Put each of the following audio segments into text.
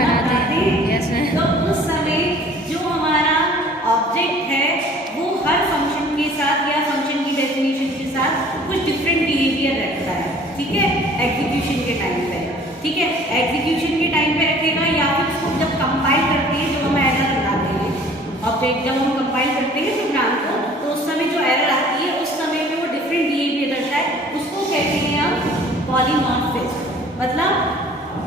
बनाते हैं तो उस समय जो हमारा ऑब्जेक्ट है वो हर फंक्शन के साथ या फंक्शन की डेफिनेशन के साथ कुछ डिफरेंट बिहेवियर रखता है, ठीक है, एग्जीक्यूशन के टाइम पे, ठीक है, एग्जीक्यूशन के टाइम पे रखेगा या फिर उसको जब कंपाइल करते हैं, जब हम एरर लगाते हैं ऑब्जेक्ट, जब हम कंपाइल करते हैं प्रोग्राम को, तो उस समय जो एरर आती है उस समय पे वो डिफरेंट बिहेवियर रखता है, उसको कहते हैं हम पॉलीमॉर्फिज्म। मतलब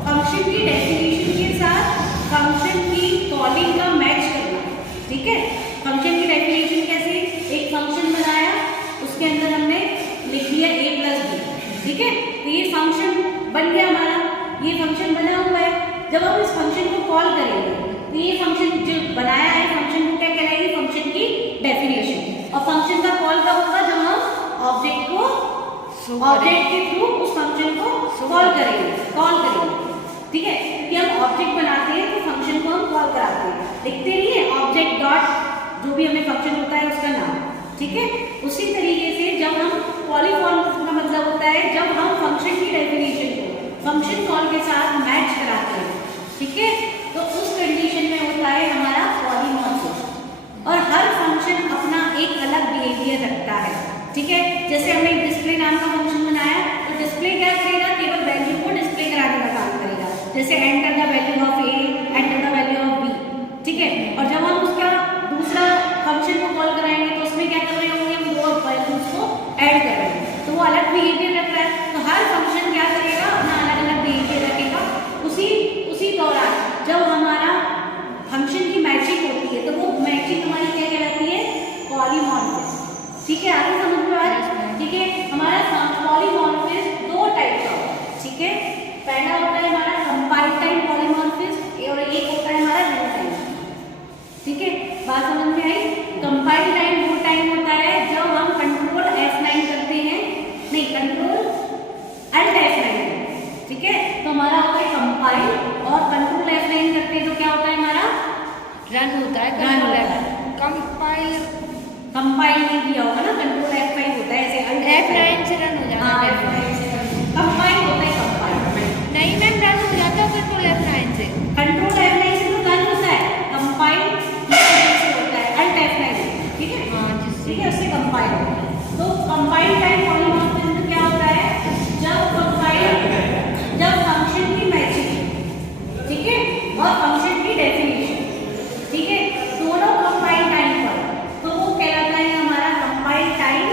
फंक्शन की डेफिनेशन के साथ फंक्शन की कॉलिंग का मैच करना, ठीक है। फंक्शन की डेफिनेशन कैसे, एक फंक्शन बनाया, उसके अंदर हमने लिख दिया a+b, ठीक है, तो ये फंक्शन बन गया हमारा, ये फंक्शन बना हुआ है। जब हम इस फंक्शन को कॉल करेंगे तो ये फंक्शन जो बनाया है फंक्शन को क्या कहलाएगी, फंक्शन की डेफिनेशन। और फंक्शन का कॉल कब होगा, जब हम ऑब्जेक्ट को ऑब्जेक्ट के थ्रू उस फंक्शन को कॉल करेंगे, ठीक है, क्योंकि हम ऑब्जेक्ट बनाते हैं तो फंक्शन को हम कॉल कराते हैं, लिखते नहीं है ऑब्जेक्ट डॉट जो भी हमें फंक्शन होता है उसका नाम, ठीक है। उसी तरीके से जब हम पॉलीमॉर्फिज्म का मतलब होता है जब हम फंक्शन की डेफिनेशन को फंक्शन कॉल के साथ मैच कराते हैं, ठीक है, तो उस कंडीशन में होता है हमारा पॉलीमॉर्फिज्म। और हर फंक्शन अपना एक अलग बिहेवियर रखता है, ठीक है। जैसे हमने डिस्प्ले नाम का फंक्शन बनाया तो डिस्प्ले क्या करेगा, केवल वैल्यू को डिस्प्ले कराने का काम करेगा, जैसे enter the value of A, enter the value of B, ठीक है। और जब हम उसका दूसरा फंक्शन को कॉल कराएंगे तो उसमें क्या कर रहे होंगे, हम दो वैल्यूज को ऐड कर रहे हैं, तो वो अलग बिहेवियर रख रहा है। तो हर फंक्शन क्या करेगा, अपना अलग अलग बिहेवियर रखेगा। उसी दौरान जब हमारा फंक्शन की मैचिंग होती है तो वो मैचिंग हमारी क्या कहलाती है, पॉलीमॉर्फिज्म, ठीक है। आगे समझ में आ रहा है, ठीक है। हमारा पॉलीमॉर्फिज्म दो टाइप का होता है, ठीक है। पहला होता है हमारा कंपाइल टाइम पॉलीमॉर्फिज्म और एक होता है हमारा रन टाइम, ठीक है। बात समझ में आई। कंपाइल टाइम वो टाइम होता है जब हम कंट्रोल F9 करते हैं, नहीं कंट्रोल Alt F9, ठीक है, तो हमारा होता है कंपाइल, और कंट्रोल F9 करते हैं तो क्या होता है हमारा रन होता है, कंपाइल नहीं किया होगा ना, कंट्रोल F5 होता है, ऐसे F9 से रन हो जाता है, कंपाइल होता है, कंपाइल नहीं मैम रन हो जाता है कंट्रोल F9 से, कंट्रोल F9 से तो रन होता है, कंपाइल से होता है Alt F9, ठीक है, ठीक है, उससे कंपाइल होता है। तो कंपाइल टाइम पॉलीमॉर्फिज्म क्या होता है, जब फंक्शन की मैचिंग, ठीक है, और फंक्शन की डेफिनेशन, ठीक है, दोनों कंपाइल टाइम पर, तो वो कहलाता है हमारा कंपाइल टाइम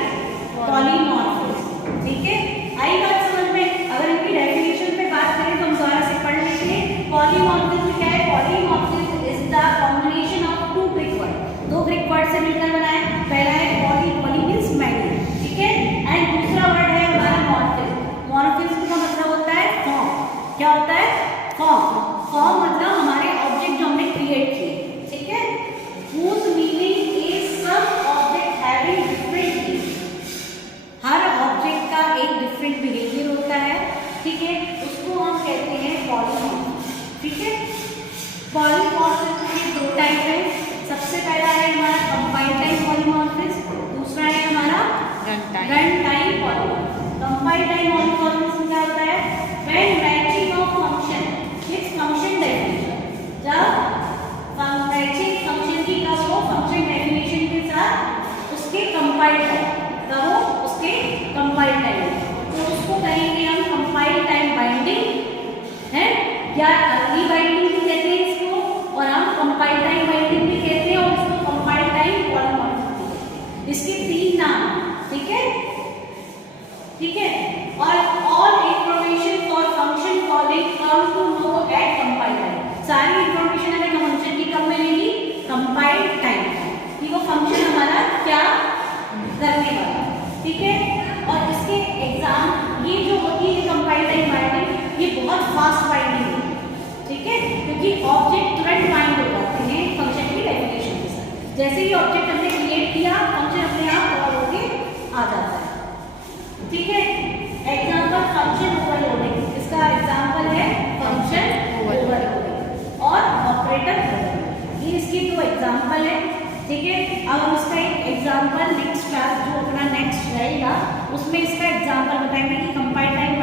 पॉलीमॉर्फिज्म, ठीक है। आई बात समझ में। अगर इनकी डेफिनेशन पे बात करें तो हम दोबारा से पढ़ लेते हैं। पॉलीमॉर्फिज्म क्या है, polymorphism is the combination of two Greek word, दो ग्रीक वर्ड से मिलकर बना है। पहला है पॉली मींस मैनी, ठीक है, एंड दूसरा वर्ड है हमारा मॉर्फिज्म। मॉर्फिज्म का मतलब होता है फॉर्म, क्या होता है, फॉर्म मतलब हमारे ऑब्जेक्ट जो हमने क्रिएट किए, ठीक है, whose meaning is some object having different meaning, her object का एक डिफरेंट बिहेवियर होता है, ठीक है, उसको हम कहते हैं पॉलीमॉर्फिज्म, ठीक है। पॉलीमॉर्फिज्म के दो टाइप है, सबसे पहला है हमारा कंपाइल टाइम पॉलीमॉर्फिज्म, दूसरा है हमारा run time polymorphism. Compile time polymorphism क्या होता है, when matching of function with function definition, जब मैचिंग फंक्शन की कब हो, फंक्शन डेफिनेशन के साथ उसके कंपाइल टाइम कब हो, उसके कंपाइल टाइम, तो उसको कहेंगे हम कंपाइल टाइम बाइंडिंग है, या अर्ली बाइंडिंग भी कहते हैं इसको, और हम कंपाइल टाइम बाइंडिंग भी कहते हैं, और इसको कंपाइल टाइम पॉलीमॉर्फिज्म भी कहते हैं। इसके तीन नाम, ठीक है, ठीक है। और all information for function calling come to know at compile time, सारी इंफॉर्मेशन हमें फंक्शन की कब मिलेगी, कंपाइल टाइम, कि वो फंक्शन हमारा क्या करने वाला, ठीक है। और इसके एग्जाम ये जो होती है कंपाइल टाइम बाइंडिंग, ये बहुत फास्ट बाइंडिंग है, ठीक है, क्योंकि ऑब्जेक्ट तुरंत बाइंड हो जाते हैं फंक्शन की डेफिनेशन के साथ। जैसे ही ऑब्जेक्ट हमने क्रिएट किया, फंक्शन अपने आप कॉल होके आ जाता है, ठीक है। एग्जाम्पल फंक्शन ओवरलोडिंग, इसका एग्जाम्पल है फंक्शन ओवरलोडिंग और ऑपरेटर ओवरलोडिंग, ये इसके दो एग्जाम्पल है, ठीक है। अब हम इसका एक एग्जाम्पल नेक्स्ट क्लास जो अपना नेक्स्ट रहेगा उसमें इसका एग्जाम्पल बताएंगे कि कंपाइल टाइम